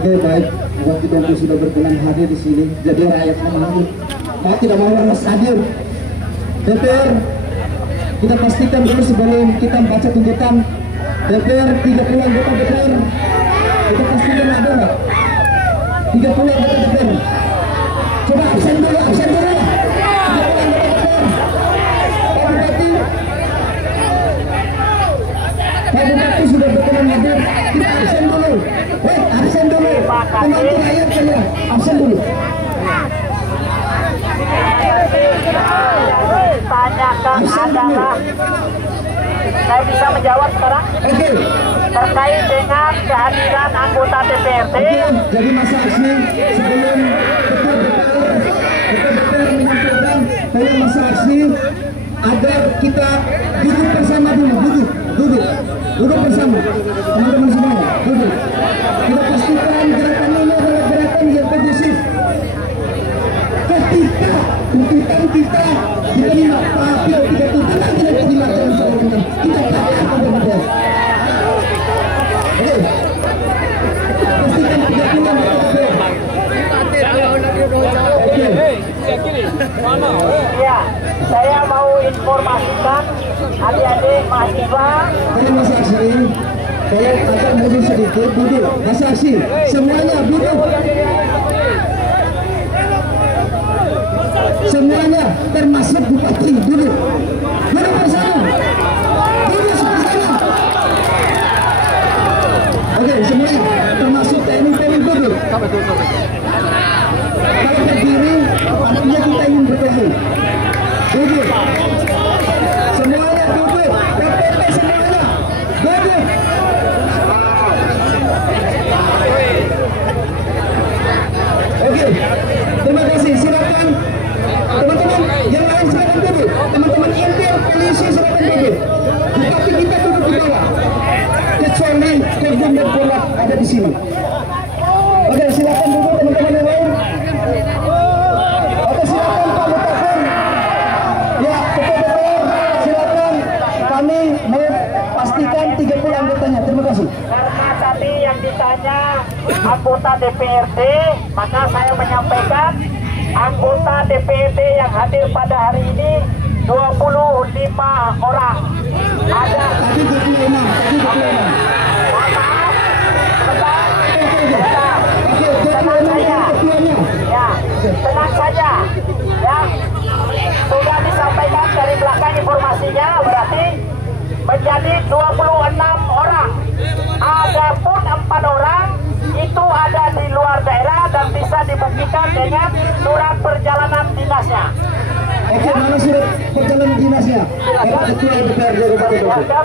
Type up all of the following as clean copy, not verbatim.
Oke, baik. Waktu itu sudah berkenan hadir di sini. Jadi rakyat menunggu. Mau tidak mau harus hadir. DPR, kita pastikan dulu sebelum kita baca tuntutan. DPR 30 anggota DPR. Kita pastikan ada nggak? 30 anggota DPR. Coba absen dulu, absen dulu. 30 anggota DPR. Pak Bupati sudah berkenan hadir. Kita absen dulu. Absen dulu. Penonton rakyat saya. Absen dulu. Tanyakan adalah, saya bisa menjawab sekarang. Oke. Terkait dengan kehadiran anggota DPRD. Jadi masa aksi sebelum ketua DPR menyampaikan dalam masa aksi agar kita duduk bersama dulu, duduk bersama teman-teman semua, duduk. Kita pastikan gerakan ini adalah gerakan yang kondusif. Ketika tuntutan kita diterima, tapi ketika tuntutan tidak diterima dalam seorang kita akan berbeda. Oke, pastikan tidak pulang. Ya, saya mau informasikan adik-adik mahasiswa. Kalau masa aksi, kalau agak mundur sedikit, duduk. Masa aksi, semuanya duduk. Semuanya, termasuk bupati, duduk. Duduk bersama. Duduk bersama. Oke, semuanya, termasuk TNI Polri, duduk. Kalau berdiri, artinya kita ingin bertemu. Duduk. Semuanya duduk. PPP semuanya. Duduk. Oke. Terima kasih. Silakan. Teman-teman yang lain silakan duduk. Teman-teman intel polisi silakan duduk. Tetapi kita duduk di bawah. Kecuali Kordon dan Polak ada di sini. Oke, silakan duduk teman-teman yang lain. Oke, silakan Pak Mutafin. Ya, Ketua DPR, silakan. Kami mau pastikan 30 anggotanya. Terima kasih. Karena tadi yang ditanya anggota DPRD, maka saya menyampaikan anggota DPRD yang hadir pada hari ini 25 orang. Ada Tadi 26. tenang saja, ya, tenang saja, ya, sudah disampaikan dari belakang informasinya, berarti menjadi 26 orang. Adapun 4 orang itu ada di luar daerah dan bisa dibuktikan dengan surat perjalanan dinasnya. Oke, mana surat perjalanan dinasnya? Bapak Ketua DPRD Kabupaten Bogor.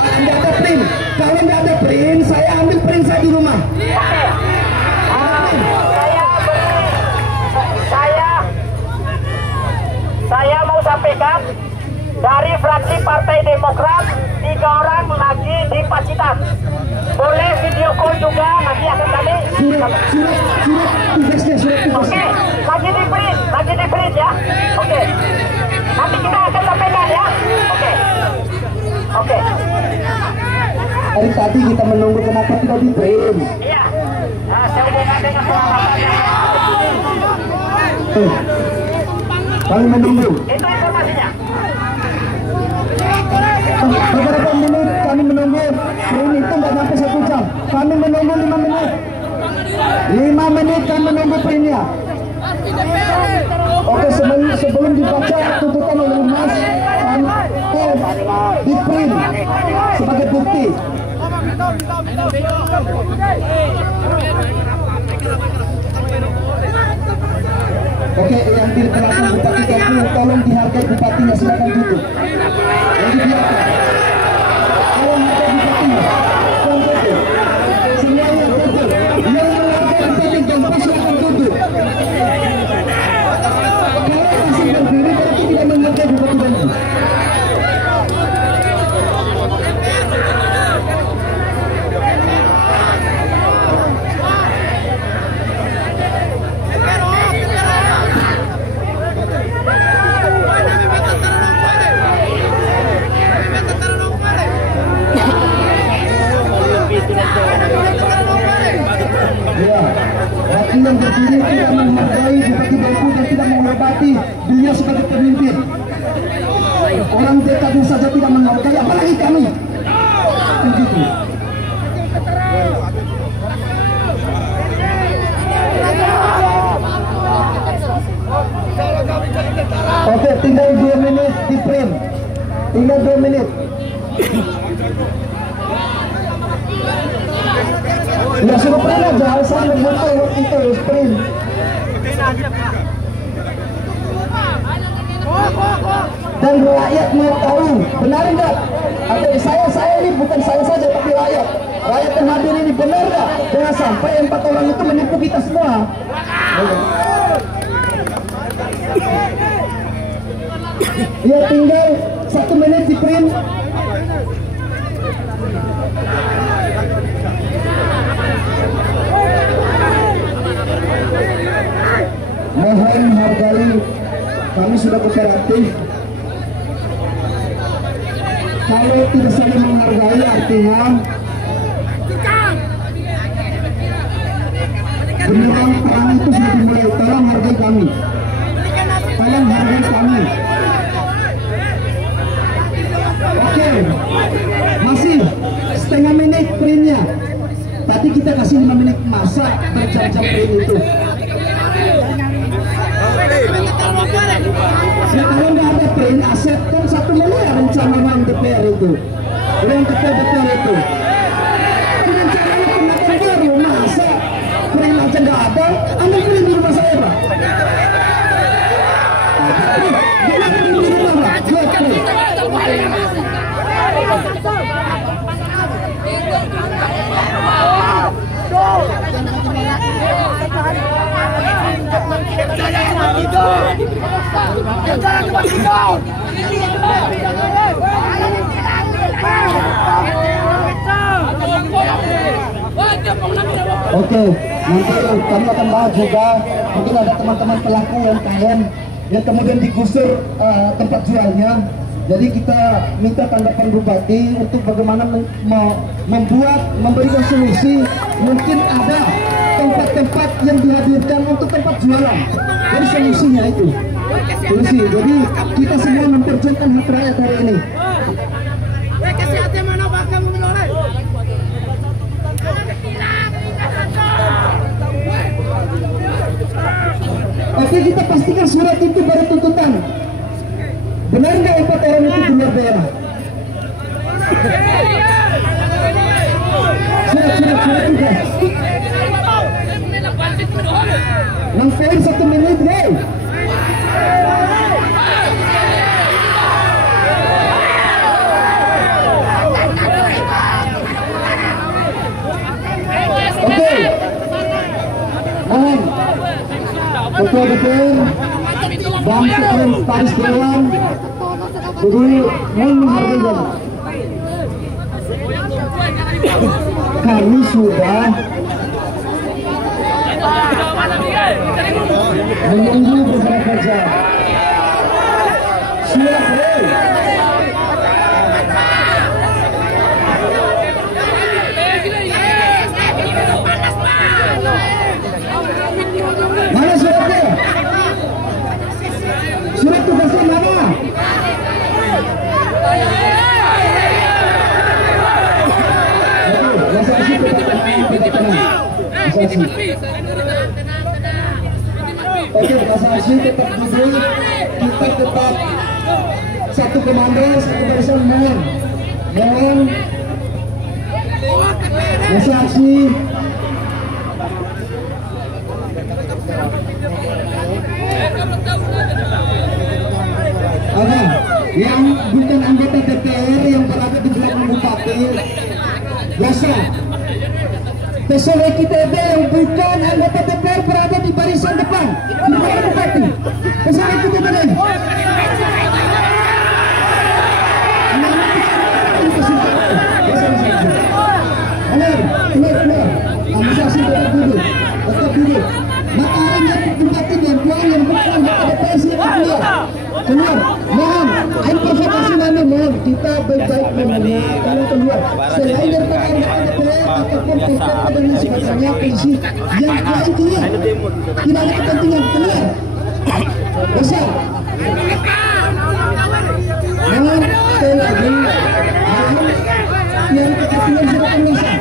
Anda ada print. Kalau nggak ada print, saya ambil print saya di rumah. Oke. Saya mau sampaikan dari fraksi Partai Demokrat 3 orang lagi di Pacitan. Boleh video call juga, nanti akan kami. Surat tugasnya. Oke, lagi di print ya. Oke. Nanti kita akan sampaikan ya. Oke. Dari tadi kita menunggu kenapa tidak di print. Iya. Nah, sehubungan dengan pengalaman. Kami menunggu. Itu informasinya. Beberapa menit kami menunggu. Print itu nggak sampai 1 jam. Kami menunggu 5 menit. 5 menit kami menunggu printnya. Oke, sebelum dibaca tuntutan oleh Mas, di print sebagai bukti. Oke, yang di belakang Bupati Kampung, tolong dihargai bupatinya, silakan duduk. Yang dibiarkan. Tolong hargai bupatinya. Tolong duduk. Semuanya duduk. Yang menghargai bupati Kampung silakan duduk. Kalau masih berdiri berarti tidak menghargai bupati Kampung. Ya, wakil yang berdiri tidak menghargai Bupati Bauku dan tidak menghormati beliau sebagai pemimpin. Orang DKB saja tidak menghargai, apalagi kami. Begitu. Oke, tinggal 2 menit di frame. Tinggal 2 menit. Ya sudah pernah jangan sampai memotong itu sprint. Dan rakyat mau tahu benar enggak? Atau saya ini bukan saya saja tapi rakyat. Rakyat yang hadir ini benar enggak? Jangan sampai 4 orang itu menipu kita semua. Ya tinggal 1 menit di print. Mohon hargai, kami sudah kooperatif. Kalau tidak saling menghargai artinya beneran perang itu sudah dimulai. Tolong hargai kami. Tolong hargai kami. Oke, masih setengah menit printnya. Tadi kita kasih 5 menit, masa berjam-jam print itu. Ya kalau nggak ada print aset kan 1 miliar rencana uang DPR itu, uang DPR itu. Rencananya penataan baru, masa print aja nggak ada, ambil print di rumah saya Pak. Jangan print di rumah Pak, jual print. Oke, nanti kami akan bahas juga mungkin ada teman-teman pelaku UMKM yang kemudian digusur tempat jualnya. Jadi kita minta tanggapan Bupati untuk bagaimana memberikan solusi. Mungkin ada tempat-tempat yang dihadirkan untuk tempat jualan. Jadi solusinya itu. Solusi. Jadi kita semua memperjuangkan hak rakyat hari ini. Oke, kita pastikan surat itu baru tuntutan. Benar nggak 4 orang itu di luar daerah? Surat juga. Nangkain 1 menit, hey. Oke. Mohon. Ketua DPR dan Sekretaris Dewan, jadi mohon menghargai kami sudah menunggu beberapa jam. Siap, mana suratnya? Surat tugasnya mana? Oke, Masasi tetap duduk, kita tetap satu komando, satu barisan. Mohon Masasi. Yang bukan anggota DPR yang berada di belakang Bupati, biasa. Peserta kita yang bukan anggota DPR berada di barisan depan di belakang Bupati. Peserta kita tadi. Keluar. Administrasi tetap duduk. Maka yang Bupati dan Tuan yang bukan anggota DPR silakan keluar. Mohon, ayo provokasi mana mohon. kita baik-baik mendengar kalau keluar selain dari pengaruh DPR ataupun DPR dan sebagainya polisi yang lain keluar tidak ada kepentingan keluar besar namun sekali lagi yang kepentingan sudah penguasa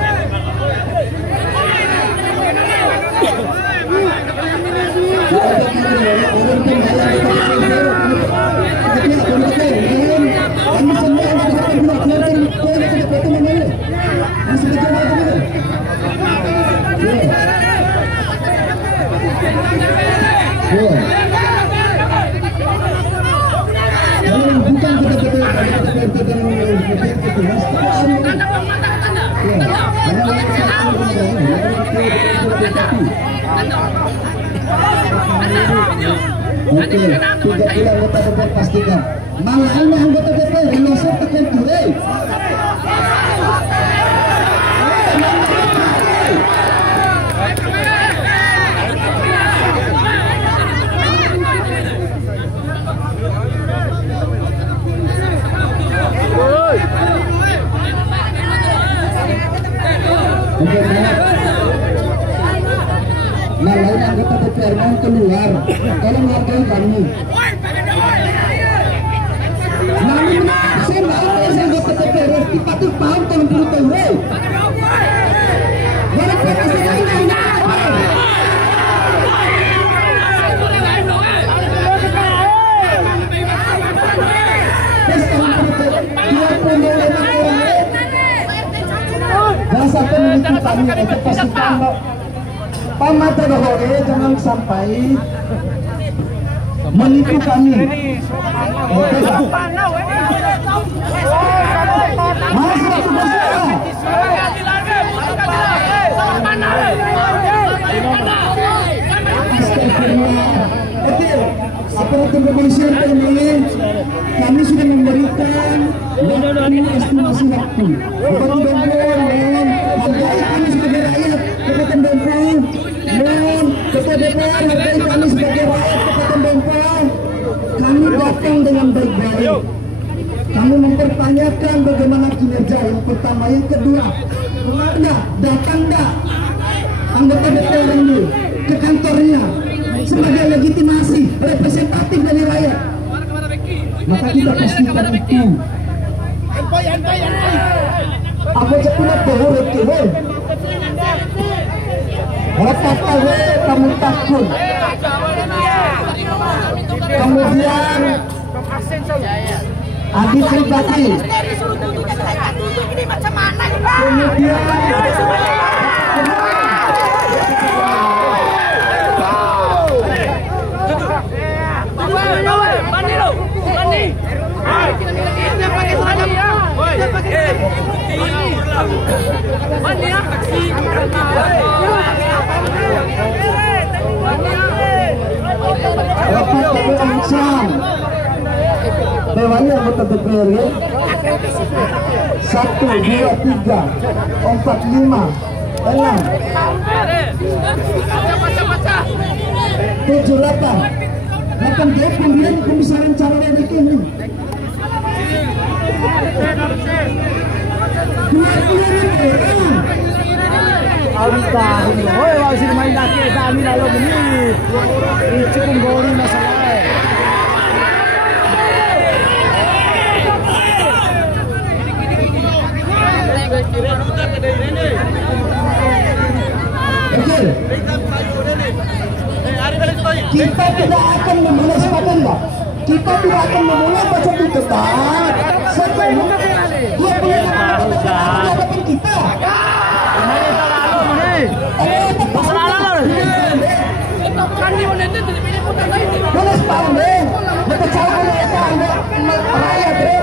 Oke, 3 anggota DPR pastikan. Malahan anggota DPR Indonesia tekan turai. Oke, nah lain anggota DPR mau keluar kalau menghargai kami namun saya mau anggota DPR dipatuh paham kalau perlu tahu walaupun saya jangan sampai menipu kami untuk pastikan pamata bahwa jangan sampai menipu kami. Oke, Mas satu Oke, aparatur kepolisian ini kami sudah memberikan estimasi waktu. Bukan dan kami sebagai rakyat Kabupaten Dompu, dan Ketua DPR hargai kami sebagai rakyat Kabupaten Dompu. Kami datang dengan baik-baik. Kami mempertanyakan bagaimana kinerja yang pertama, yang kedua, benar nggak, datang nggak anggota DPR ini ke kantornya sebagai legitimasi representatif dari rakyat. Maka kita pastikan itu. Apa cepat boleh itu? Apa kamu takut? Kemudian Adi pribadi. Kemudian Dewannya anggota DPR 1, 2, 3, 4, 5, 6, 7, 8 dia pemilihan pembesaran cara dari ini. 20.000 orang. Alta, hoy, wag sila main laki, dami lalo ini. Cukup gori masalah. Kita tidak akan memulai sepatutnya. Kita tidak akan memulai baca di debat. Sebelum dia punya hadapan kita. Boleh sepaham deh. Mereka cakap mereka rakyat deh.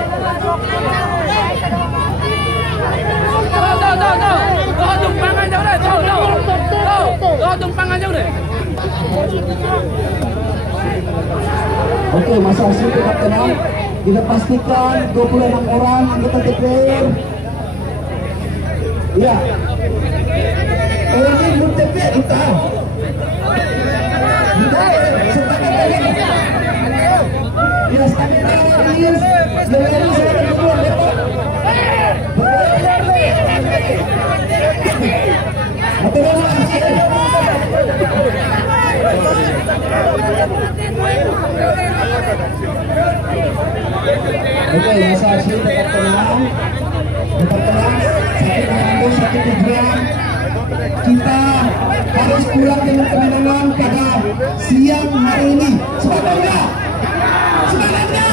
Oke, Mas Arsi tetap tenang. Kita pastikan 26 orang anggota DPR. Ya. Orang ini belum DPR kita. Ya, sekarang ini saya harus pulang dengan kemenangan pada siang hari ini. Semangatnya, semangatnya.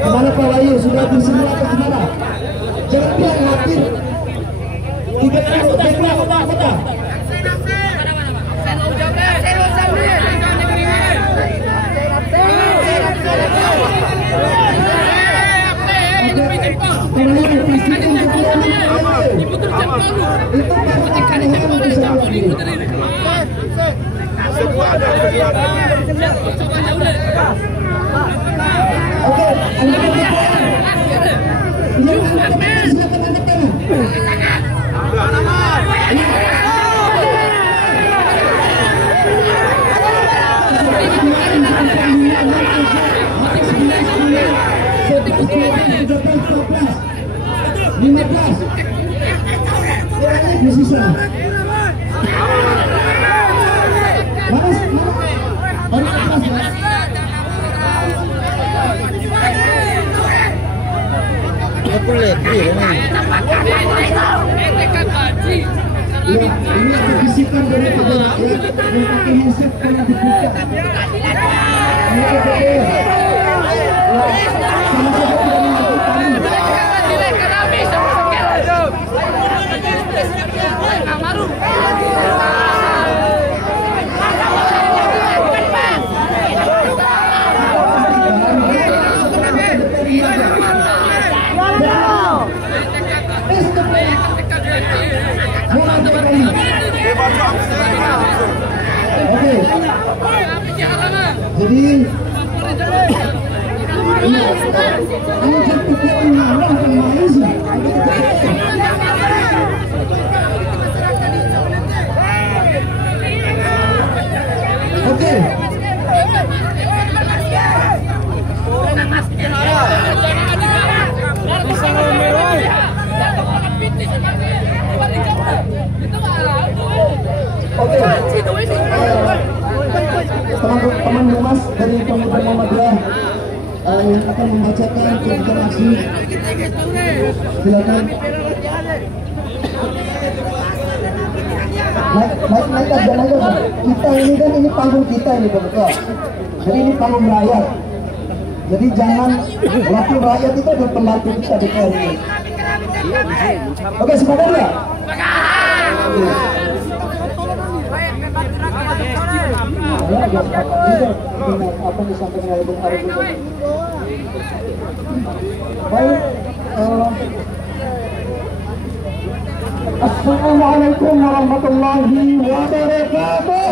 Kemana Pak Wahyu? Sudah bersedia atau gimana? Jangan biar khawatir. 30 background kota. Ini bisikan dari pakai headset kalau dibuka. Oke. Jadi oke. Teman Humas dari Pemuda Muhammadiyah akan membacakan tuntutan aksi. Silakan. Naik aja. Kita ini kan ini panggung kita ini Bapak. Jadi ini panggung rakyat. Jadi jangan wakil rakyat itu adalah pembantu kita DPR ini. Oke, sepakat ya? Apa yang disampaikan oleh Bung Arif itu. Baik, Assalamualaikum warahmatullahi wabarakatuh.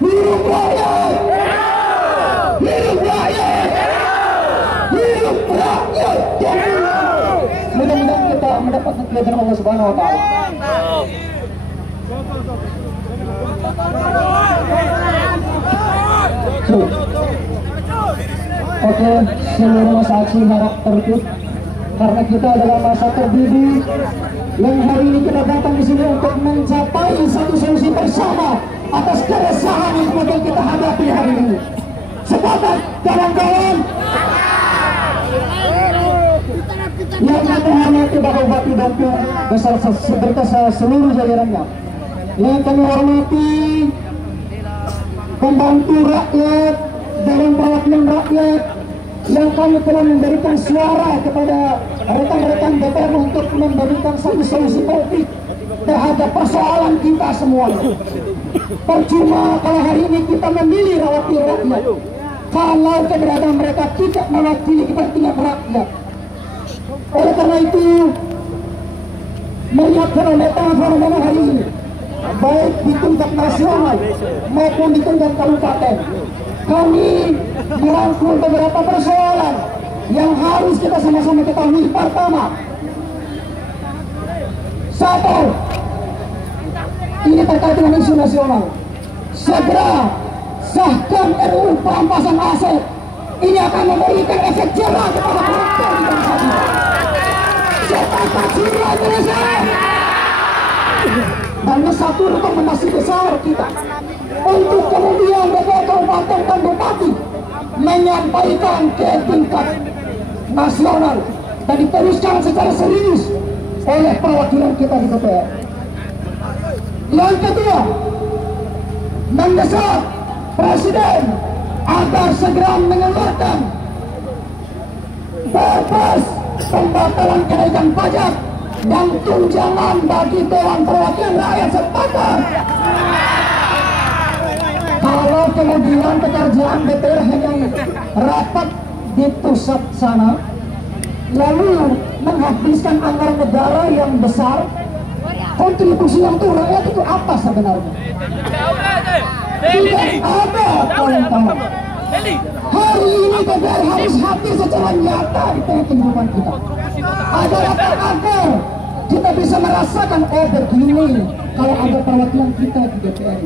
Hidup rakyat, hidup rakyat, hidup rakyat. Mudah-mudahan kita mendapatkan keridhaan Allah Subhanahu Wa Taala. Oke, seluruh masa aksi harap tertib karena kita adalah masa terdidik yang hari ini kita datang di sini untuk mencapai satu solusi bersama atas keresahan yang kemudian kita hadapi hari ini. Sepakat kawan-kawan yang kami hormati Bapak Bupati Bantul beserta seluruh jajarannya, yang kami hormati pembantu rakyat, Dewan Perwakilan Rakyat, yang kami telah memberikan suara kepada rekan-rekan DPR untuk memberikan satu solusi politik terhadap persoalan kita semua. Percuma kalau hari ini kita memilih wakil rakyat kalau keberadaan mereka tidak mewakili kepentingan rakyat. Oleh karena itu, melihat fenomena hari ini, baik di tingkat nasional maupun di tingkat kabupaten, kami merangkul beberapa persoalan yang harus kita sama-sama ketahui. Pertama, satu, ini terkait dengan isu nasional. Segera sahkan RUU perampasan aset. Ini akan memberikan efek jerah kepada koruptor di bangsa kita. Pancasila selesai. Dan satu rekomendasi besar kita untuk kemudian DPR Kabupaten dan Bupati menyampaikan ke tingkat nasional dan diteruskan secara serius oleh perwakilan kita di DPR. Yang kedua, mendesak Presiden agar segera mengeluarkan Perpres pembatalan kenaikan pajak dan tunjangan bagi Dewan Perwakilan Rakyat sepakat. Kalau kemudian pekerjaan DPR hanya rapat di pusat sana, lalu menghabiskan anggaran negara yang besar, kontribusi yang untuk rakyat itu apa sebenarnya? Tidak ada, kawan-kawan. Hari ini DPR harus hadir secara nyata di tengah kehidupan kita. Agar kita bisa merasakan, oh begini kalau ada perwakilan kita di DPR.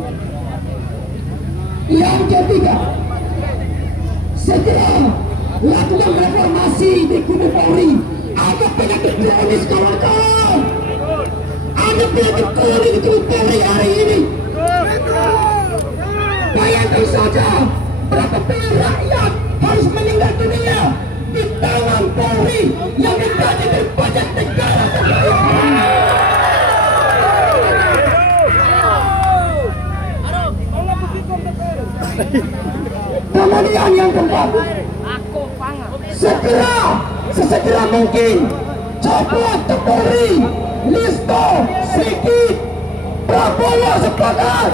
Yang ketiga, segera lakukan reformasi di kubu Polri. Ada penyakit kronis, kawan-kawan. Ada penyakit kronis di kubu Polri hari ini. Bayangkan saja berapa rakyat harus meninggal dunia di tangan Polri yang digaji dari pajak negara. Kemudian yang keempat, sesegera mungkin copot ke Polri Listo, Sigit, Prabowo sepakat.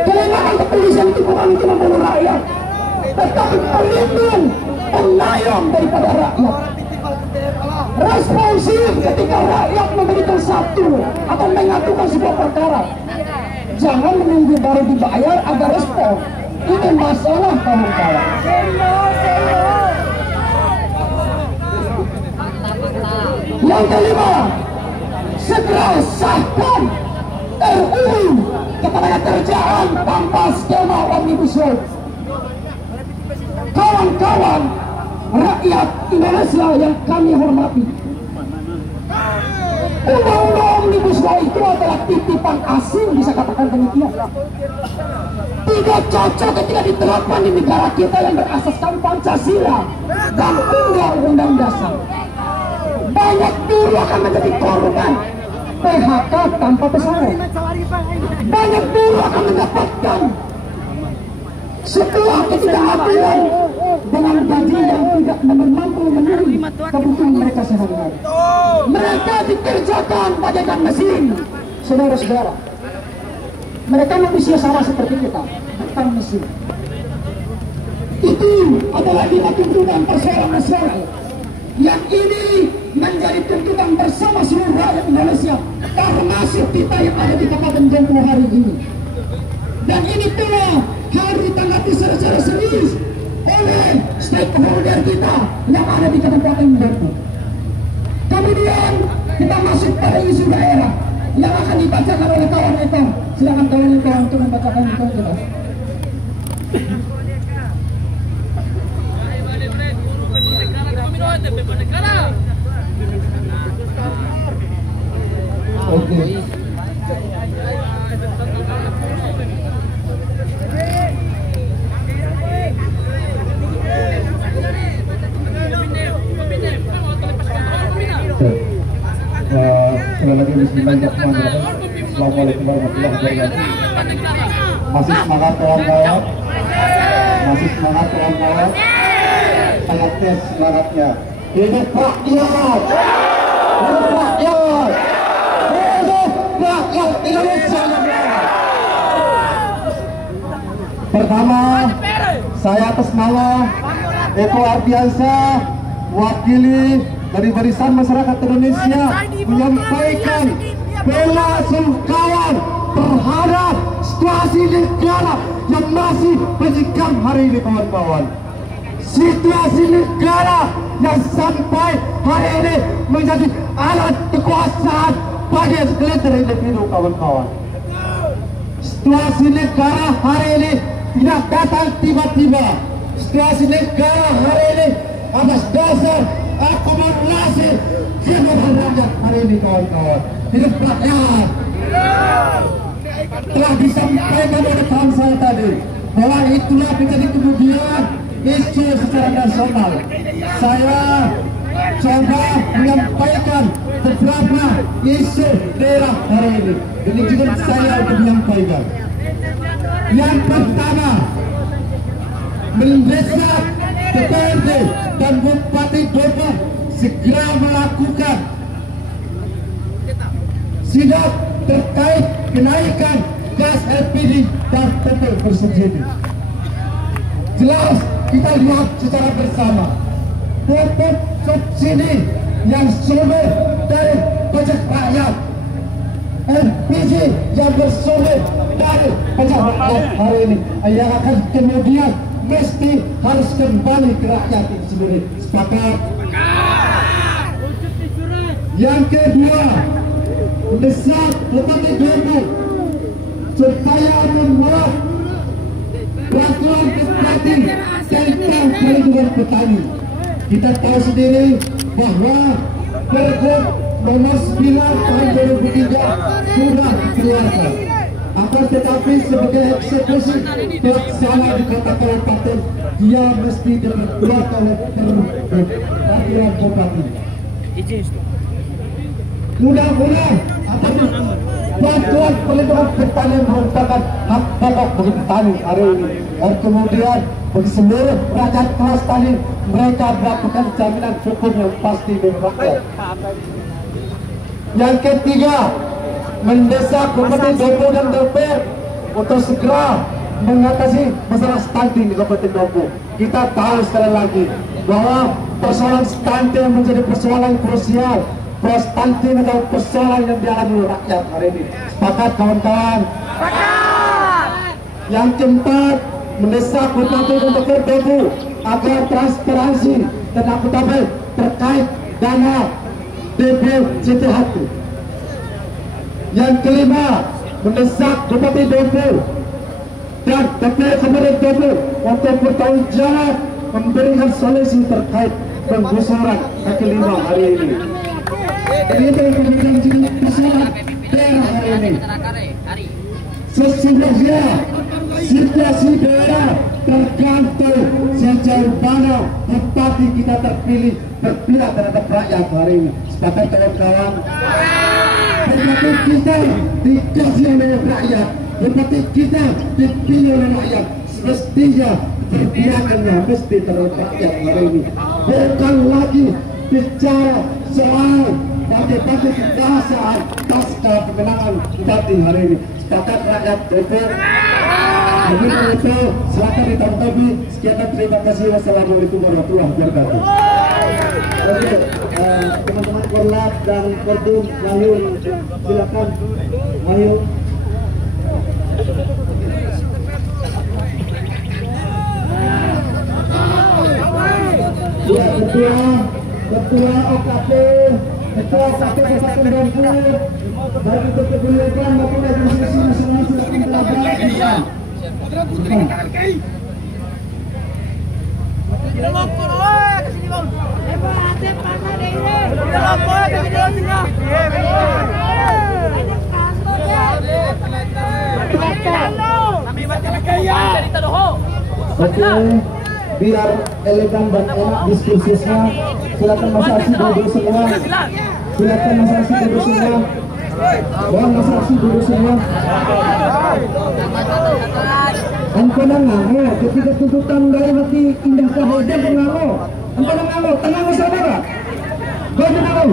Kewenangan kepolisian itu bukan untuk membunuh rakyat, tetapi pelindung, pengayom daripada rakyat. Responsif ketika rakyat memberikan satu atau mengadukan sebuah perkara. Jangan menunggu baru dibayar agar respon. Ini masalah, kawan-kawan. Yang kelima, segera sahkan RUU Ketenagakerjaan tanpa skema Omnibus Law. Kawan-kawan rakyat Indonesia yang kami hormati, undang-undang Omnibus Law itu adalah titipan asing, bisa katakan demikian. Tidak cocok ketika diterapkan di negara kita yang berasaskan Pancasila dan Undang-Undang Dasar. Banyak buruh akan menjadi korban PHK tanpa pesangon. Banyak buruh akan mendapatkan sebuah ketidakadilan dengan gaji yang tidak mampu memenuhi kebutuhan mereka sehari-hari. Mereka dikerjakan bagaikan mesin, saudara-saudara. Mereka manusia sama seperti kita, bukan mesin. Itu adalah lima tuntutan persoalan nasional yang ini menjadi tuntutan bersama seluruh rakyat Indonesia, termasuk kita yang ada di Kabupaten Bengkulu hari ini. Dan ini pula harus ditanggapi secara serius oleh stakeholder kita yang ada di Kabupaten Bengkulu. Kemudian kita masuk pada isu daerah yang akan dibacakan oleh kawan Eka. Silakan kawan Eka untuk membacakan itu kita. Oke. Sekali lagi bismillahirrahmanirrahim. Assalamualaikum warahmatullahi wabarakatuh. Masih semangat kawan-kawan? Masih semangat kawan-kawan? Saya tes semangatnya. Hidup rakyat! Hidup rakyat! Hidup rakyat Indonesia! Pertama, saya atas nama Eko Ardiansyah, wakili dari barisan masyarakat Indonesia, menyampaikan bela sungkawa terhadap situasi negara yang masih mencekam hari ini, kawan-kawan. Situasi negara yang sampai hari ini menjadi alat kekuasaan bagi segelintir individu, kawan-kawan. Situasi negara hari ini tidak datang tiba-tiba. Situasi negara hari ini atas dasar akumulasi kehidupan rakyat hari ini, kawan-kawan. Hidup rakyat. Telah disampaikan oleh kawan saya tadi bahwa itulah menjadi kemudian isu secara nasional. Saya coba menyampaikan beberapa isu daerah hari ini. Ini juga saya untuk menyampaikan. Yang pertama, mendesak DPRD dan Bupati Depok segera melakukan sidak terkait kenaikan gas LPG dan PP bersubsidi. Jelas kita lihat secara bersama, pupuk subsidi yang sumber dari pajak rakyat, LPG yang bersumber dari pajak rakyat hari ini, yang akan kemudian mesti harus kembali ke rakyat itu sendiri. Sepakat? Yang kedua, mendesak Bupati Depok supaya membuat peraturan Bupati tentang perlindungan petani. Kita tahu sendiri bahwa Pergub nomor 9 tahun 2003 sudah dikeluarkan. Akan tetapi sebagai eksekusi pelaksana di Kota Kabupaten, dia mesti dikeluarkan oleh peraturan Bupati. Mudah-mudahan bantuan perlindungan petani merupakan hak pokok bagi petani hari ini, dan kemudian bagi seluruh rakyat kelas tani mereka mendapatkan jaminan hukum yang pasti dari rakyat. Yang ketiga, mendesak Bupati Depok dan DPR untuk segera mengatasi masalah stunting di Kabupaten Depok. Kita tahu sekali lagi bahwa persoalan stunting menjadi persoalan krusial. Stunting adalah persoalan yang dialami rakyat hari ini. Sepakat, kawan-kawan? Sepakat. Yang keempat, mendesak Bupati dan Depok agar transparansi dan akuntabel terkait dana DPJTH. Yang kelima, mendesak Bupati Depok dan DPR Kabupaten Depok untuk bertanggung jawab memberikan solusi terkait penggusuran kaki lima hari ini. Ini kemudian jadi persoalan daerah hari ini. Sesungguhnya situasi daerah tergantung sejauh mana bupati kita terpilih berpihak terhadap rakyat hari ini. Sepakat, kawan-kawan? Bupati kita dikasih oleh rakyat, bupati kita dipilih oleh rakyat, semestinya berpihakannya mesti terhadap rakyat hari ini. Bukan lagi bicara soal bagi-bagi kekuasaan pasca kemenangan bupati hari ini. Sepakat, rakyat Depok? Begitu itu, silakan ditanggapi. Sekian dan terima kasih. Wassalamualaikum warahmatullahi wabarakatuh. Oke, teman-teman Korlap dan Korbum, lalu silakan, ayo. Ya, ketua OKP, ketua Kabupaten Depok, bagi kepentingan maupun administrasi nasional silakan berlaga. Oke, biar elegan dan enak diskusinya, silakan Mas Arsy duduk semua. Silakan Mas Arsy duduk semua. Mohon Mas Arsy duduk semua. Engkau nangano, ketika tuntutan dari hati indah sahaja nangano. Engkau nangano, tenang saudara. Kau tenang.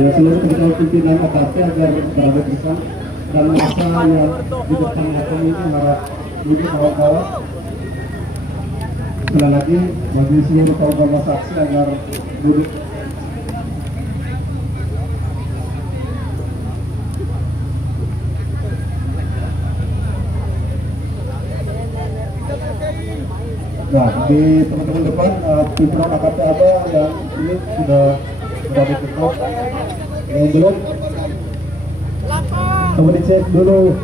Ya, seluruh pimpinan OKP agar berada bisa dan masa yang di depan akan ini harap duduk kawan-kawan. Sekali lagi bagi seluruh kawan-kawan saksi agar duduk. Nah, di teman-teman depan pimpinan AKP yang ini sudah ditutup. Yang belum, coba dicek dulu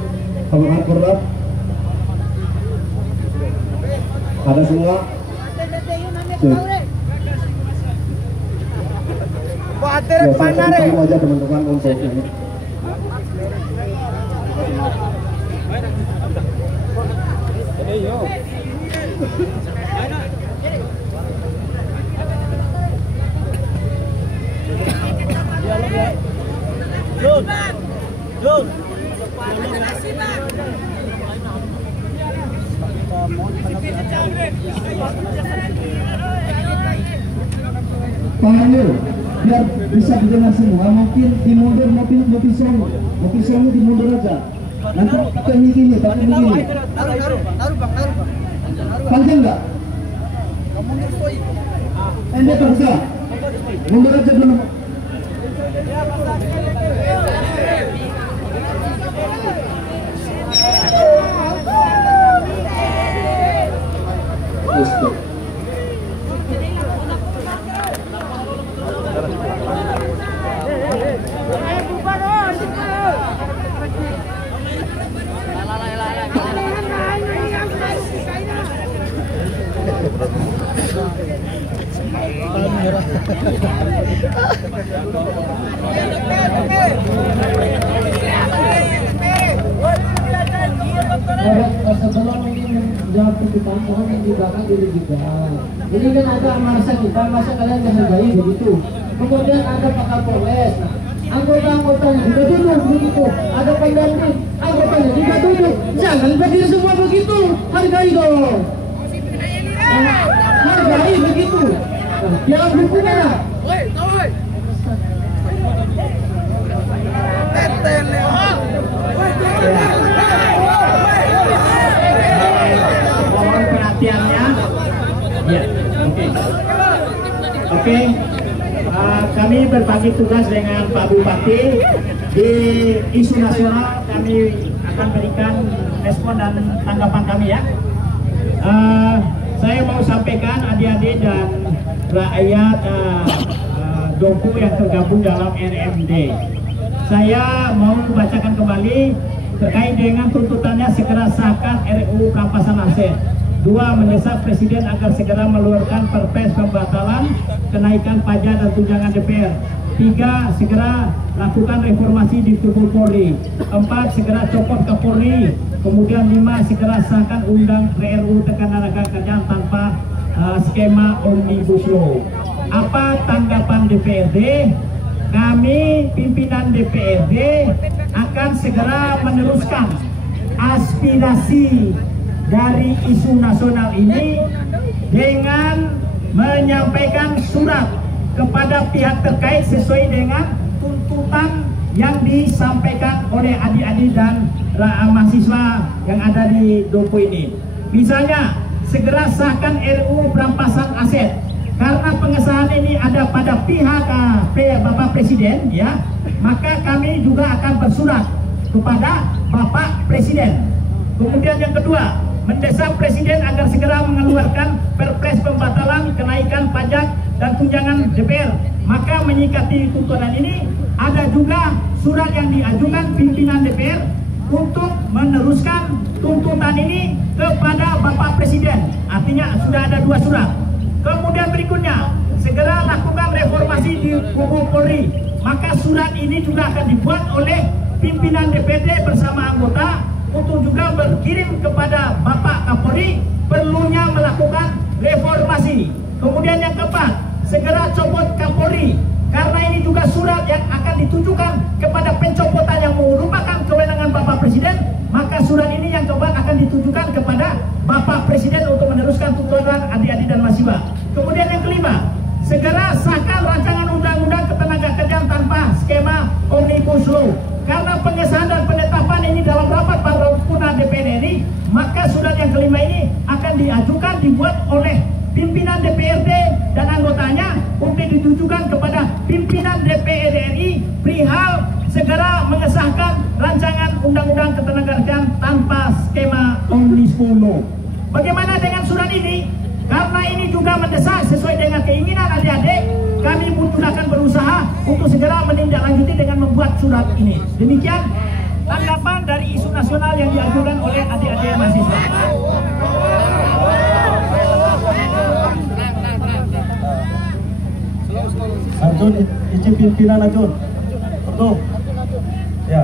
hubungan koordinat. Ada semua. Ya, tunggu aja teman-teman untuk ini. Panggil biar bisa didengar semua, mungkin dimundur mobil solo dimundur aja. Nanti pakai begini. Panjang nggak? Endek bisa. Mundur aja dulu. Sebelum menjawab tuntutan, mohon dibukakan diri juga. Ini kan ada masa kita, masa kalian menghargai begitu. Kemudian ada Pak Kapolres, anggota-anggotanya juga duduk begitu. Ada pendamping, anggotanya juga duduk. Jangan berdiri semua begitu, hargai dong. Hargai begitu. Jangan hukumnya lah. Mohon perhatiannya. Ya, oke. Kami berbagi tugas dengan Pak Bupati di isu nasional. Kami akan berikan respon dan tanggapan kami ya. Saya mau sampaikan adik-adik dan rakyat Doku yang tergabung dalam RMD. Saya mau membacakan kembali terkait dengan tuntutannya segera sahkan RUU Perampasan Aset. 2. Mendesak Presiden agar segera mengeluarkan Perpres pembatalan kenaikan pajak dan tunjangan DPR. 3. Segera lakukan reformasi di tubuh Polri. 4. Segera copot Kapolri. Kemudian 5. Segera sahkan undang RUU Ketenaga Kerjaan tanpa skema Omnibus Law. Apa tanggapan DPRD? Kami pimpinan DPRD akan segera meneruskan aspirasi dari isu nasional ini dengan menyampaikan surat kepada pihak terkait sesuai dengan tuntutan yang disampaikan oleh adik-adik dan mahasiswa yang ada di Doku ini. Misalnya, segera sahkan RUU Perampasan Aset. Karena pengesahan ini ada pada pihak Bapak Presiden, ya, maka kami juga akan bersurat kepada Bapak Presiden. Kemudian yang kedua, mendesak Presiden agar segera mengeluarkan Perpres pembatalan kenaikan pajak dan tunjangan DPR. Maka menyikapi tuntutan ini, ada juga surat yang diajukan pimpinan DPR untuk meneruskan tuntutan ini kepada Bapak Presiden. Artinya sudah ada 2 surat. Kemudian berikutnya, segera lakukan reformasi di tubuh Polri. Maka surat ini juga akan dibuat oleh pimpinan DPRD bersama anggota untuk juga berkirim kepada Bapak Kapolri perlunya melakukan reformasi. Kemudian yang keempat, segera copot Kapolri. Karena ini juga surat yang akan ditujukan kepada pencopotan yang merupakan kewenangan Bapak Presiden, maka surat ini yang keempat akan ditujukan kepada Bapak Presiden untuk meneruskan tuntutan adik-adik dan mahasiswa. Kemudian yang kelima, segera sahkan rancangan undang-undang ketenagakerjaan tanpa skema Omnibus Law. Karena pengesahan dan penetapan ini dalam rapat paripurna DPR RI, maka surat yang kelima ini akan diajukan dibuat oleh pimpinan DPRD dan anggotanya untuk ditujukan kepada pimpinan DPR RI perihal segera mengesahkan rancangan undang-undang ketenagakerjaan tanpa skema Omnibus Law. Bagaimana dengan surat ini? Karena ini juga mendesak sesuai dengan keinginan adik-adik, kami pun akan berusaha untuk segera menindaklanjuti dengan membuat surat ini. Demikian tanggapan dari isu nasional yang diajukan oleh adik-adik mahasiswa. Arjun, izin pimpinan Arjun. Betul. Ya.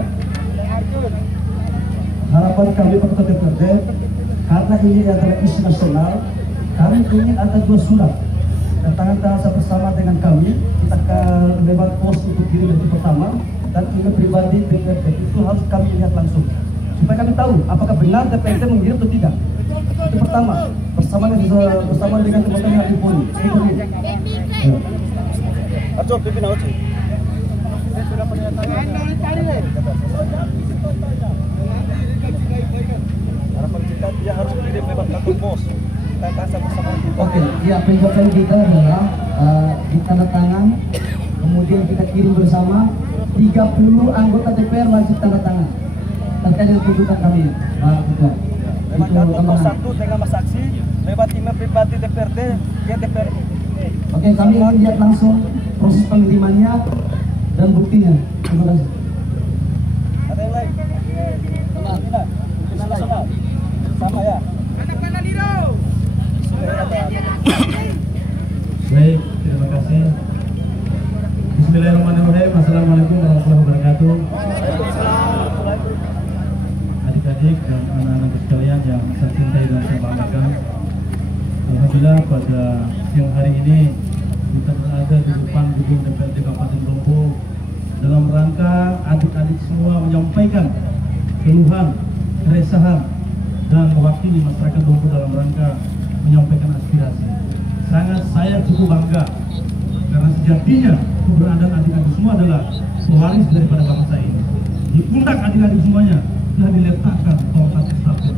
Harapan kami Pemerintah DPRD, karena ini adalah isu nasional, kami ingin ada 2 surat tangan bersama dengan kami. Kita akan lewat pos untuk kirim itu pertama, dan email pribadi DPRD itu harus kami lihat langsung supaya kami tahu apakah benar DPRD mengirim atau tidak. Itu pertama, bersama dengan teman-teman yang di Polri. Arjun, pimpin Arjun. Harapan kita dia harus kirim lewat kantor pos. Oke, ya penjelasan kita adalah ditandatangan, kemudian kita kirim bersama. 30 anggota DPR wajib tanda tangan terkait dengan tuntutan kami, Pak Ketua. Lewat kantor 1 dengan mas saksi, lewat email pribadi DPRD ke DPR. Oke, kami ingin lihat langsung proses pengirimannya dan buktinya. Terima kasih. Ada yang lain? Sama ya. Baik, terima kasih. Bismillahirrahmanirrahim. Assalamualaikum warahmatullahi wabarakatuh. Adik-adik dan anak-anak sekalian yang saya cintai dan saya banggakan, alhamdulillah pada siang hari ini kita berada di depan gedung DPRD Kabupaten Dompu dalam rangka adik-adik semua menyampaikan keluhan, keresahan, dan mewakili masyarakat Dompu dalam rangka menyampaikan aspirasi. Sangat saya cukup bangga karena sejatinya keberadaan adik-adik semua adalah pewaris daripada bangsa ini. Di pundak adik-adik semuanya telah diletakkan tongkat estafet.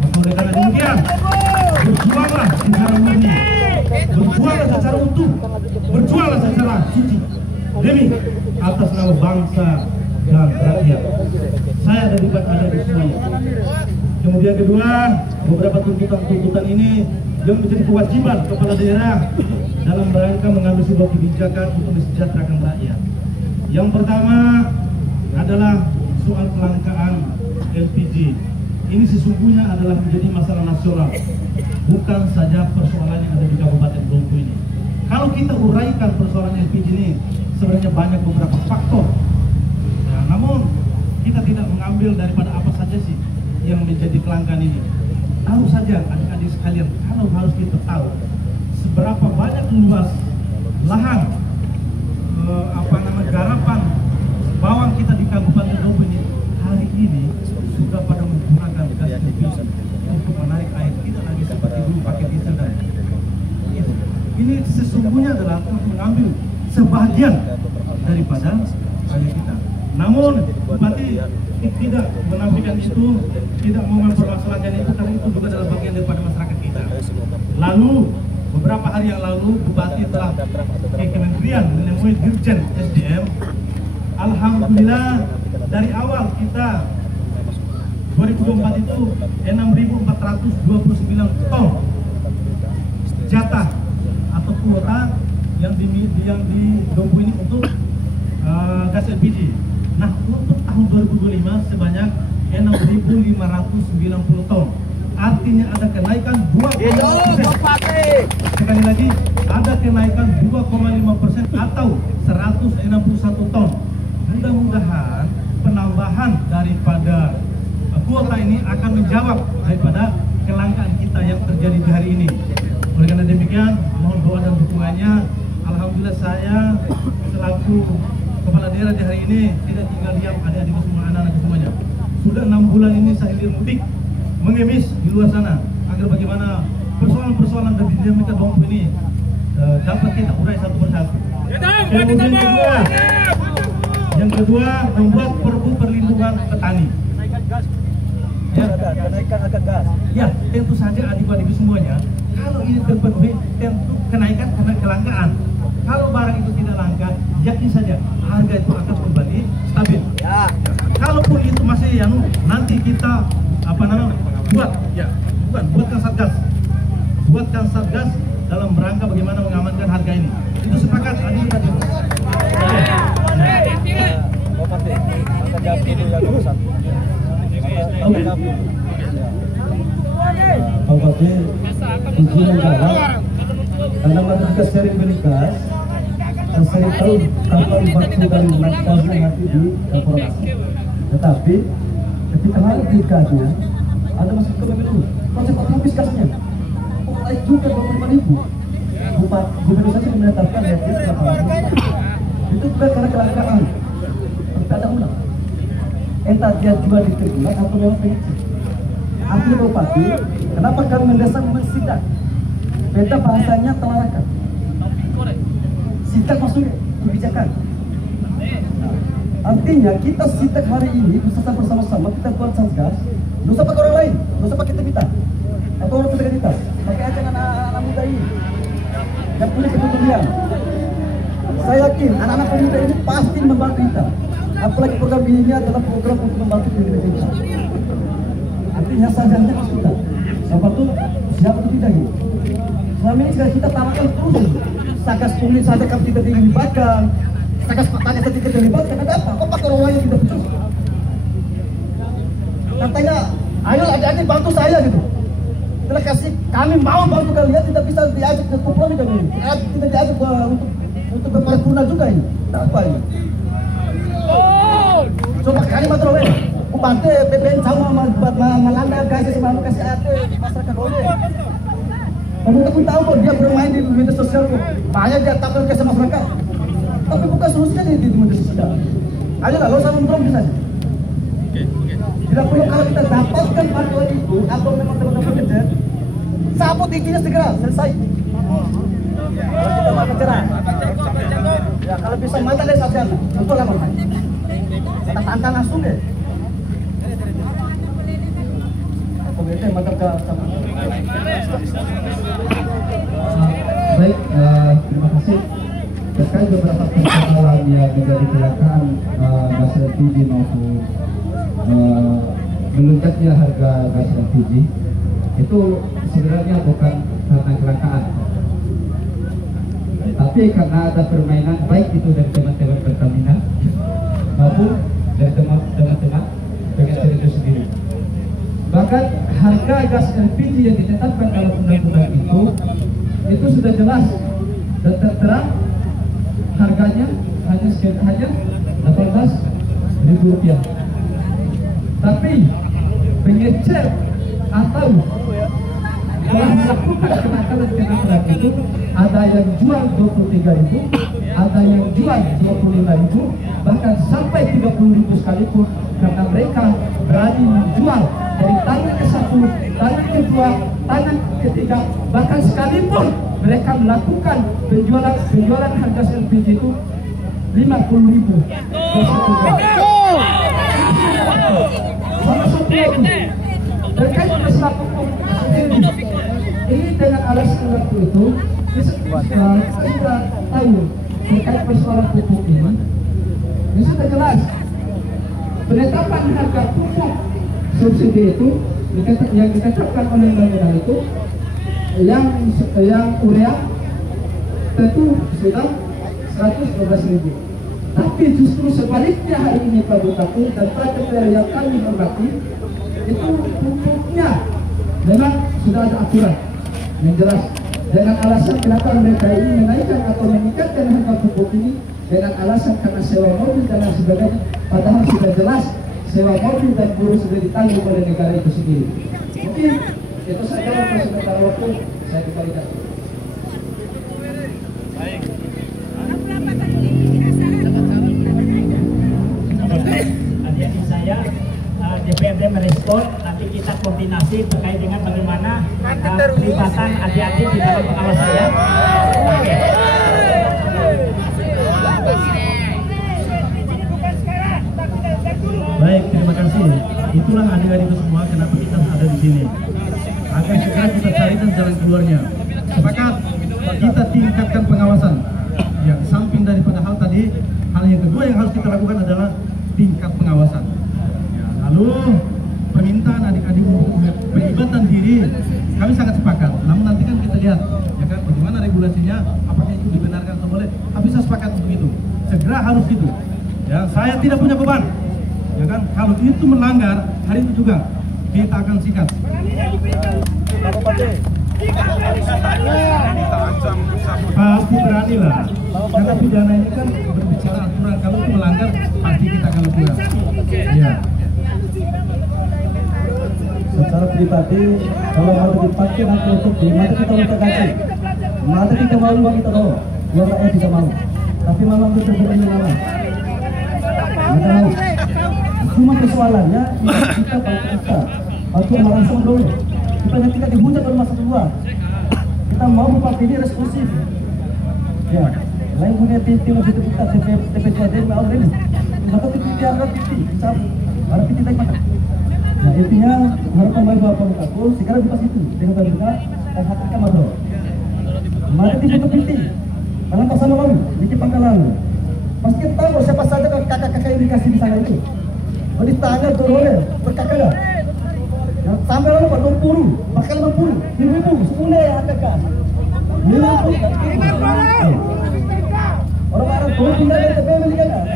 Maka oleh karena demikian, berjuanglah secara murni, berjuanglah secara utuh, berjuanglah secara suci demi atas nama bangsa dan rakyat. Saya dari adik-adik semuanya. Kemudian kedua, beberapa tuntutan ini yang menjadi kewajiban kepala daerah dalam rangka mengambil sebuah kebijakan untuk mesejahterakan rakyat. Yang pertama adalah soal kelangkaan LPG. Ini sesungguhnya adalah menjadi masalah nasional, bukan saja persoalan yang ada di Kabupaten Dompu ini. Kalau kita uraikan persoalan LPG ini, sebenarnya banyak beberapa faktor. Ya, namun kita tidak mengambil daripada apa saja sih yang menjadi kelangkaan ini. Tahu saja adik-adik sekalian, kalau harus kita tahu seberapa banyak luas lahan garapan bawang kita di Kabupaten Dompu ini hari ini sudah pada menggunakan gas LPG untuk menarik air, tidak lagi seperti dulu pakai diesel dan ini sesungguhnya adalah untuk mengambil sebagian daripada air kita. Namun Bupati tidak menafikan itu, tidak mau mempermasalahkan itu karena itu juga adalah bagian daripada masyarakat kita. Lalu beberapa hari yang lalu Bupati telah ke kementerian menemui Dirjen SDM. Alhamdulillah dari awal kita 2024 itu 6.429 ton jatah atau kuota yang di Dompu ini untuk gas LPG. Nah, untuk tahun 2025 sebanyak 6.590 ton. Artinya ada kenaikan 2,5%. Sekali lagi, ada kenaikan 2,5% atau 161 ton. Mudah-mudahan penambahan daripada kuota ini akan menjawab daripada kelangkaan kita yang terjadi di hari ini. Oleh karena demikian, mohon doa dan dukungannya. Alhamdulillah saya selaku kepala daerah di hari ini tidak tinggal diam, adik-adik semua, anak-anak semuanya. Sudah 6 bulan ini saya hilir mudik, mengemis di luar sana agar bagaimana persoalan-persoalan dari dinamika Dompu ini dapat kita urai satu persatu. Kemudian yang kedua membuat perpu perlindungan petani. Ya, kenaikan harga gas. Ya, tentu saja adik-adik semuanya. Kalau ini terpenuhi, tentu kenaikan karena kelangkaan. Kalau barang itu tidak langka, yakin saja harga itu akan kembali stabil. Ya. Kalaupun itu masih yang nanti kita buatkan satgas buatkan satgas dalam rangka bagaimana mengamankan harga ini. Itu sepakat adik tadi. Pak Bupati izin menjawab karena mereka sering berikas dan sering tahu kapan waktu dari nakasnya nanti di korporasi. Tetapi ketika hari berikannya ada masuk ke pemilu, konsep habis kasnya naik juga 25.000. Gubernur saja menetapkan RT 8.000. Itu bukan karena kelangkaan, tidak ada undang. Entah dia jual di terbulan atau memang pengecil. Artinya Bupati, kenapa kami mendesak mensidak? Beda bahasanya telarakan. Sidak maksudnya kebijakan. Artinya kita sidak hari ini bersama bersama-sama kita buat satgas. Nggak usah pakai orang lain, nggak usah pakai kita atau orang kita. Pakai aja anak-anak muda ini yang punya kepedulian. Saya yakin anak-anak pemuda ini pasti membantu kita. Apalagi program ini adalah program untuk membantu diri kita. Artinya sadarnya harus kita. Siapa tuh siapa tuh tidak ini. Selama ini sudah kita tawarkan terus. Sagas pungli saja kalau tidak dilibatkan, sagas petani saja tidak dilibatkan. Ada apa? Kok pakai orang lain tidak betul? Katanya, ayo adik-adik bantu saya gitu. Kita kasih, kami mau bantu kalian, tidak bisa diajak ke kompromi kami ini. Tidak diajak untuk berparipurna juga ini. Apa ini? Coba kali matur we. Ku bantu PPN sama melanda kasih sama kasih masyarakat oleh. Pemerintah pun tahu kok dia bermain di media sosial kok. Banyak dia tampil ke masyarakat. Tapi bukan solusinya di media sosial. Ayo lah, lo sama mendorong bisa. Tidak perlu kalau kita dapatkan bantuan itu atau memang teman-teman kerja, sabut izinnya segera selesai. Kalau kita mau cerah, ya kalau bisa mata deh sosial, betul lah Bapak. Kita tantang langsung deh. Pemerintah mata ke sama. Baik, terima kasih. Terkait beberapa persoalan yang menjadi kecelakaan gas LPG maupun melonjaknya harga gas LPG itu sebenarnya bukan karena kelangkaan, tapi karena ada permainan baik itu dari teman-teman Pertamina maupun dari teman-teman PGN itu sendiri. Bahkan harga gas LPG yang ditetapkan dalam undang-undang itu sudah jelas dan tertera, harganya hanya 18.000 rupiah. Tapi pengecer atau telah melakukan kenakalan itu ada yang jual 23.000, ada yang jual 25.000, bahkan sampai 30.000 sekalipun, karena mereka berani menjual dari tangan ke satu, tangan kedua, tangan ketiga, bahkan sekalipun mereka melakukan penjualan harga LPG itu 50.000 per satu gram. Sama satu lagi terkait masalah pupuk ini dengan alasan waktu itu kita tahu terkait persoalan pupuk ini sudah jelas. Penetapan harga pupuk subsidi itu yang ditetapkan oleh undang-undang itu yang urea tentu sudah 112.000. Tapi justru sebaliknya hari ini Pak Bupati dan Pak DPR yang kami hormati itu pupuknya memang sudah ada aturan yang jelas. Dengan alasan kenapa mereka ini menaikkan atau meningkatkan harga pupuk ini dengan alasan karena sewa mobil dan lain sebagainya, padahal sudah jelas sewa mobil dan buruh sudah ditanggung oleh negara itu sendiri. Mungkin itu saja untuk sementara waktu saya kembalikan. Baik. Adik-adik saya DPRD merespon, nanti kita koordinasi terkait dengan bagaimana pelibatan adik-adik di dalam pengawasan saya. Oke. Baik, terima kasih. Itulah adik-adik itu semua kenapa kita ada di sini. Agar segera kita carikan jalan keluarnya. Sepakat, kita tingkatkan pengawasan. Yang samping daripada hal tadi, hal yang kedua yang harus kita lakukan adalah tingkat pengawasan. Ya, lalu permintaan adik-adik pelibatan diri, kami sangat sepakat. Namun nanti kan lihat, ya kan, bagaimana regulasinya, apakah itu dibenarkan atau boleh. Tapi saya sepakat untuk itu, segera harus itu. Ya, saya tidak punya beban, ya kan. Kalau itu melanggar, hari itu juga kita akan sikat. Pasti berani lah. Karena pidana ini kan berbicara aturan, kalau itu melanggar pasti kita akan lakukan. Ya. Secara pribadi, kalau mau dipakai nanti untuk mata kita minta gaji, mata kita mau uang kita tahu, uang rakyat bisa mau. Tapi malam itu terjadi lama. Maka mau. Cuma persoalannya kita waktu merangsang dulu. Supaya kita dihujat oleh masa keluar. Kita mau bupati ini responsif. Ya, lain punya tim untuk kita TP2D mau ini. Maka itu dianggap TV, dicabut. Harus kita makan. Nah, intinya harapan baik Bapak Kapol sekarang di pas itu dengan kita hadirkan madro. Mari kita tutup pintu. Kalau bersama kami di Pangkalan. Pasti kita tahu siapa saja kakak-kakak yang dikasih di sana itu. Kalau ditanya tuh boleh berkakak. Yang sampai lalu Pak 20, bahkan 50, 1000, 10 ya kakak. 50. Orang-orang boleh pindah dari TPM ini kan? Nah,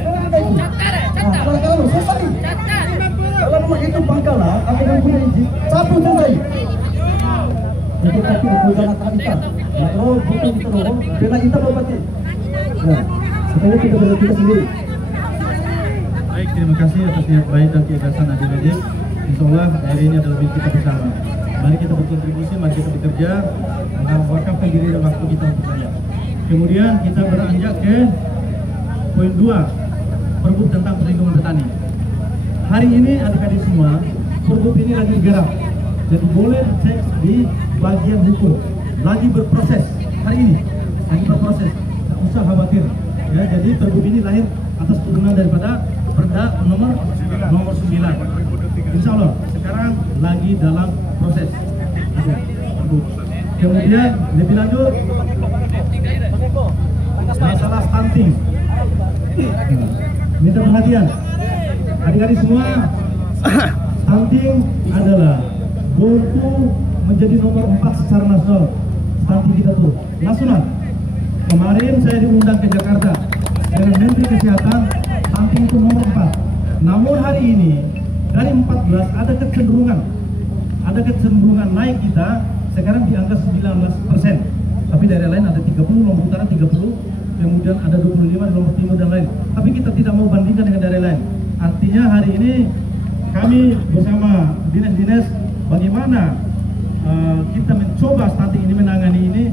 kalau selesai. Kalau memang itu Pangkalan, apa yang punya izin, cabut selesai. Itu tapi bukan atas kita. Nah, kalau bukan kita dorong, bela kita berpati. Nah, supaya kita berpati sendiri. Baik, terima kasih atas niat baik dan keikhlasan adik-adik. Insya Allah hari ini adalah milik kita bersama. Mari kita berkontribusi, mari kita bekerja, mewakafkan diri dan waktu kita untuk rakyat. Kemudian kita beranjak ke poin 2, Pergub tentang perlindungan petani. Hari ini adik-adik semua, Pergub ini lagi digarap, jadi boleh cek di bagian hukum, lagi berproses hari ini, lagi berproses, tak usah khawatir. Ya, jadi Pergub ini lahir atas turunan daripada Perda nomor 9. Insya Allah sekarang lagi dalam proses. Kemudian lebih lanjut masalah stunting. Minta perhatian adik-adik semua, stunting adalah Bongku menjadi nomor 4 secara nasional. Stunting kita tuh nasional. Kemarin saya diundang ke Jakarta dengan Menteri Kesehatan, stunting itu nomor 4. Namun hari ini dari 14 ada kecenderungan naik kita sekarang di angka 19%. Tapi daerah lain ada 30, Lombok Utara 30, kemudian ada 25 di Lombok Timur dan lain. Tapi kita tidak mau bandingkan dengan daerah lain. Artinya hari ini kami bersama dinas-dinas bagaimana kita mencoba stunting ini, menangani ini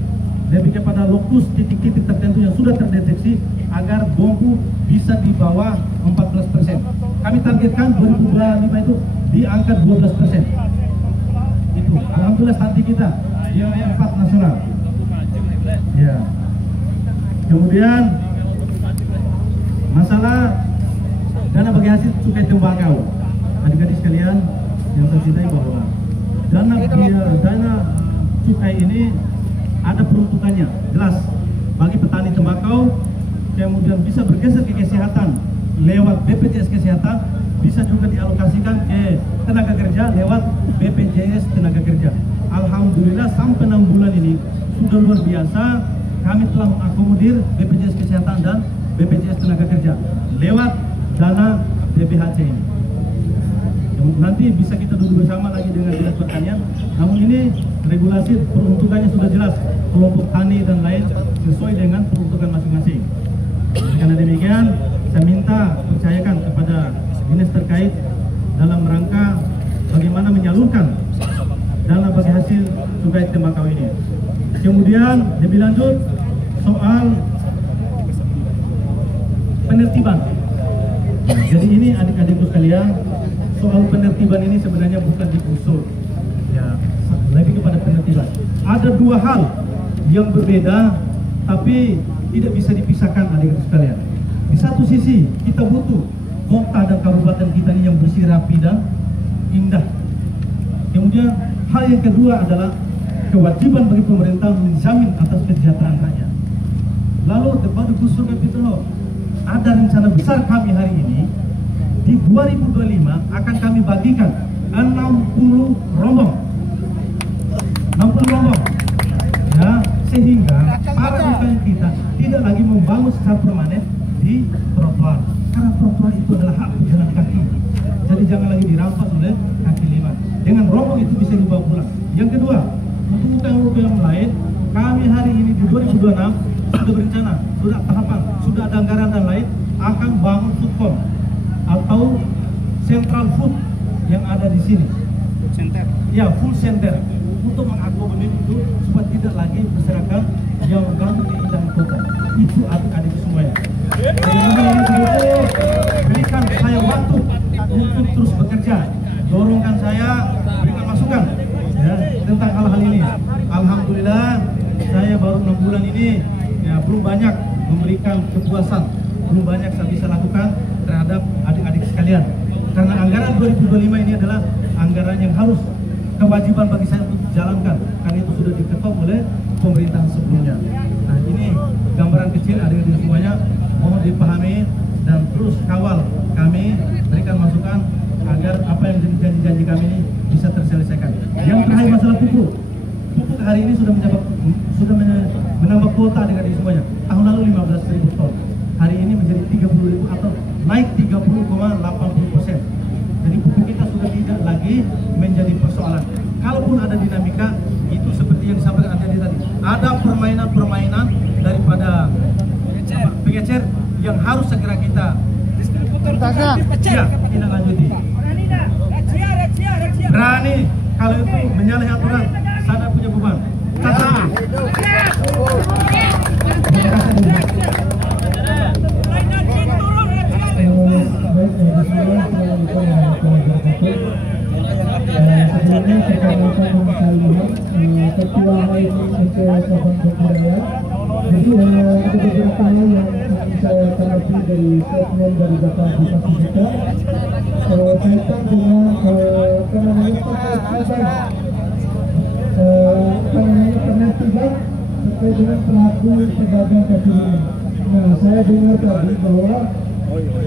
lebih kepada lokus titik-titik tertentu yang sudah terdeteksi agar Bongku bisa di bawah 14%. Kami targetkan 2025 itu di angka 12%. Itu alhamdulillah stunting kita yang 4 nasional. Ya. Kemudian masalah dana bagi hasil cukai tembakau. Adik-adik sekalian yang saya cintai bahwa dana cukai ini ada peruntukannya jelas bagi petani tembakau, kemudian bisa bergeser ke kesehatan lewat BPJS Kesehatan, bisa juga dialokasikan ke tenaga kerja lewat BPJS Tenaga Kerja. Alhamdulillah sampai 6 bulan ini sudah luar biasa, kami telah mengakomodir BPJS Kesehatan dan BPJS Tenaga Kerja lewat dana DBHC ini. Nanti bisa kita duduk bersama lagi dengan Dinas Pertanian. Namun ini regulasi peruntukannya sudah jelas, kelompok tani dan lain sesuai dengan peruntukan masing-masing. Karena demikian, saya minta percayakan kepada dinas terkait dalam rangka bagaimana menyalurkan dana bagi hasil cukai tembakau ini. Kemudian lebih lanjut soal penertiban. Nah, jadi ini adik-adikku sekalian, soal penertiban ini sebenarnya bukan digusur, ya, lebih kepada penertiban. Ada 2 hal yang berbeda, tapi tidak bisa dipisahkan adik-adik sekalian. Di satu sisi kita butuh kota dan kabupaten kita ini yang bersih, rapi dan indah. Kemudian hal yang kedua adalah kewajiban bagi pemerintah menjamin atas kesejahteraan rakyat. Lalu depan gusur kapitalo, ada rencana besar kami hari ini. Di 2025 akan kami bagikan 60 rombong. 60 rombong. Ya, sehingga para DPR kita tidak lagi membangun secara permanen di trotoar, karena trotoar itu adalah hak pejalan kaki. Jadi jangan lagi dirampas oleh kaki lima. Dengan rombong itu bisa dibawa pulang. Yang kedua, untuk UKM lain, kami hari ini di 2026 sudah berencana, sudah tahapan, sudah ada anggaran dan lain akan bangun foodcom atau central food yang ada di sini. Center. Ya, full center untuk mengakomodir itu supaya tidak lagi masyarakat yang mengganggu keindahan kota. Itu adik-adik semuanya. Berikan saya waktu untuk terus bekerja, dorongkan saya, berikan masukan ya, tentang hal-hal ini. Alhamdulillah saya baru 6 bulan ini ya, belum banyak memberikan kepuasan, belum banyak saya bisa lakukan terhadap adik-adik sekalian, karena anggaran 2025 ini adalah anggaran yang harus kewajiban bagi saya untuk dijalankan, karena itu sudah diketok oleh pemerintahan sebelumnya. Nah, ini gambaran kecil adik-adik semuanya, mohon dipahami dan terus kawal kami, berikan masukan agar apa yang menjadi janji-janji kami ini bisa terselesaikan. Yang terakhir masalah pupuk. Pupuk hari ini sudah menambah kuota adik-adik semuanya. Tahun lalu 15.000 ton. Hari ini menjadi 30.000 atau naik 30,80%. Jadi pupuk kita sudah tidak lagi menjadi persoalan. Kalaupun ada dinamika, itu seperti yang disampaikan tadi, ada permainan-permainan daripada pengecer yang harus segera kita tidak lanjuti. Berani kalau itu menyalahi aturan, sadar punya beban. Kata. Ketua jadi ada beberapa hal yang saya tanggapi dari statement dari Bapak Bupati kita kaitan dengan penertiban terkait dengan pelaku pedagang kaki lima. Nah, saya dengar tadi bahwa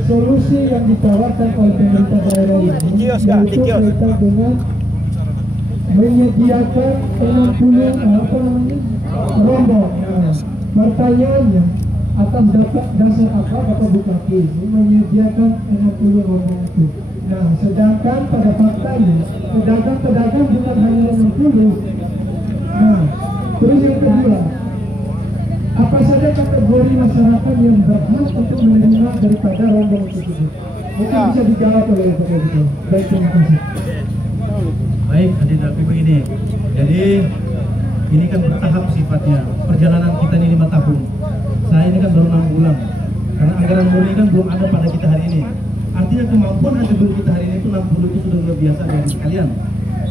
solusi yang ditawarkan oleh pemerintah daerah ini yaitu kaitan dengan menyediakan 60 rombong. Nah, pertanyaannya, atas dasar apa Bapak Bupati ini menyediakan 60 rombong itu? Nah, sedangkan pada faktanya pedagang bukan hanya 60. Nah, terus yang kedua, apa saja kategori masyarakat yang berhak untuk menerima daripada rombong tersebut? Mungkin bisa dijawab oleh Bapak Bupati. Baik, terima kasih. Baik, adik-adik begini. Jadi ini kan bertahap sifatnya. Perjalanan kita ini 5 tahun. Saya ini kan baru 6 bulan. Karena anggaran murni kan belum ada pada kita hari ini. Artinya kemampuan APBD kita hari ini itu 60 itu sudah luar biasa dari sekalian.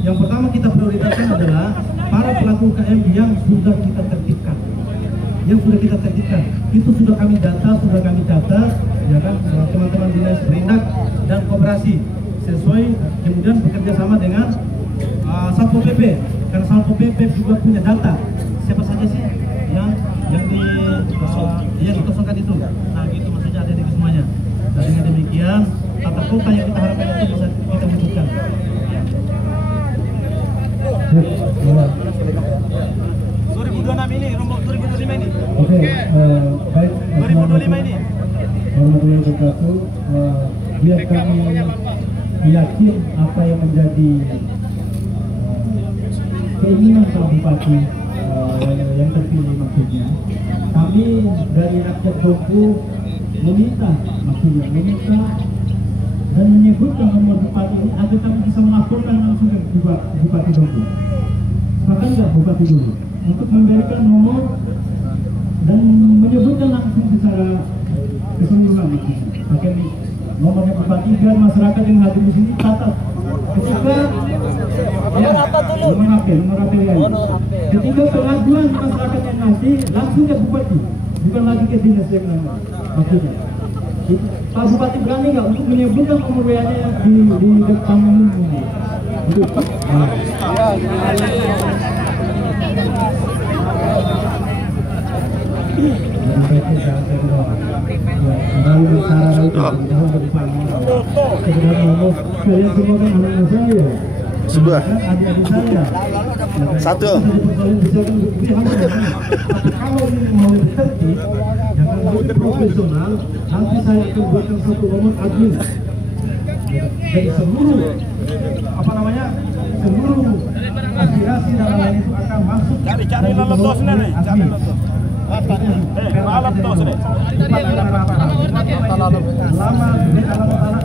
Yang pertama kita prioritaskan adalah para pelaku UKM yang sudah kita tertibkan. Itu sudah kami data, ya kan, teman-teman dinas perindak dan koperasi sesuai, kemudian bekerja sama dengan Satpol PP, karena Satpol PP juga punya data siapa saja sih yang dikosongkan itu. Nah, gitu maksudnya ada di semuanya. Dan dengan demikian tata kota yang kita harapkan itu bisa kita wujudkan. 2026 ini, rombong 2025 ini. Oke, baik. 2025 ini. Warahmatullahi wabarakatuh. Biar kami yakin apa yang menjadi keinginan Pak Bupati yang terpilih maksudnya. Kami dari rakyat Dompu meminta dan menyebutkan nomor Bupati ini agar kami bisa melaporkan langsung ke Bupati Dompu. Bahkan enggak Bupati dulu untuk memberikan nomor dan menyebutkan langsung secara keseluruhan pakai nomornya Bupati biar masyarakat yang hadir di sini catat ketika nomor HP ya. Ketika pengaduan masyarakat yang nanti langsung ke Bupati, bukan lagi ke dinas yang lain. Maksudnya Pak Bupati berani nggak untuk menyebutkan nomor WA-nya di depan ini? sebelah. Adik-adik saya. Satu. Kalau ini mau tertib, jangan lebih profesional. Nanti saya akan buatkan satu nomor admin. Jadi seluruh seluruh aspirasi dan lain itu akan masuk. Cari lalat tos nih, cari lalat tos. Lalat tos nih. Lama di dalam tanah.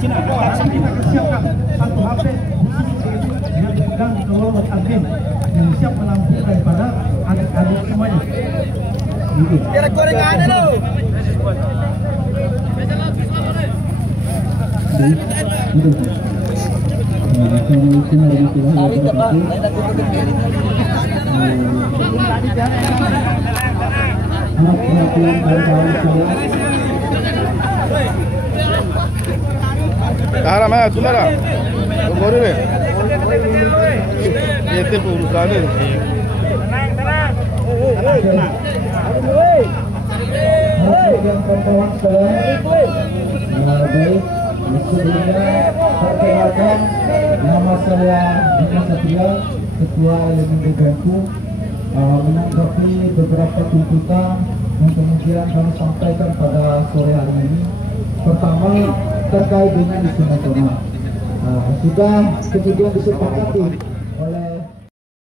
Kita siapkan satu HP yang dipegang di nomor admin yang siap menampung daripada adik-adik semuanya. Gorengan lo. Haram ya, sudah dah. Baru ni. Ini pun urusan ni. Tenang. Yang kawan sekalian, baik, sebelumnya perkenalkan nama saya Dina Satria, Ketua Elemen Bengku, menanggapi beberapa tuntutan yang kemungkinan kami sampaikan pada sore hari ini. Pertama, terkait dengan isu nasional. Sudah kemudian disepakati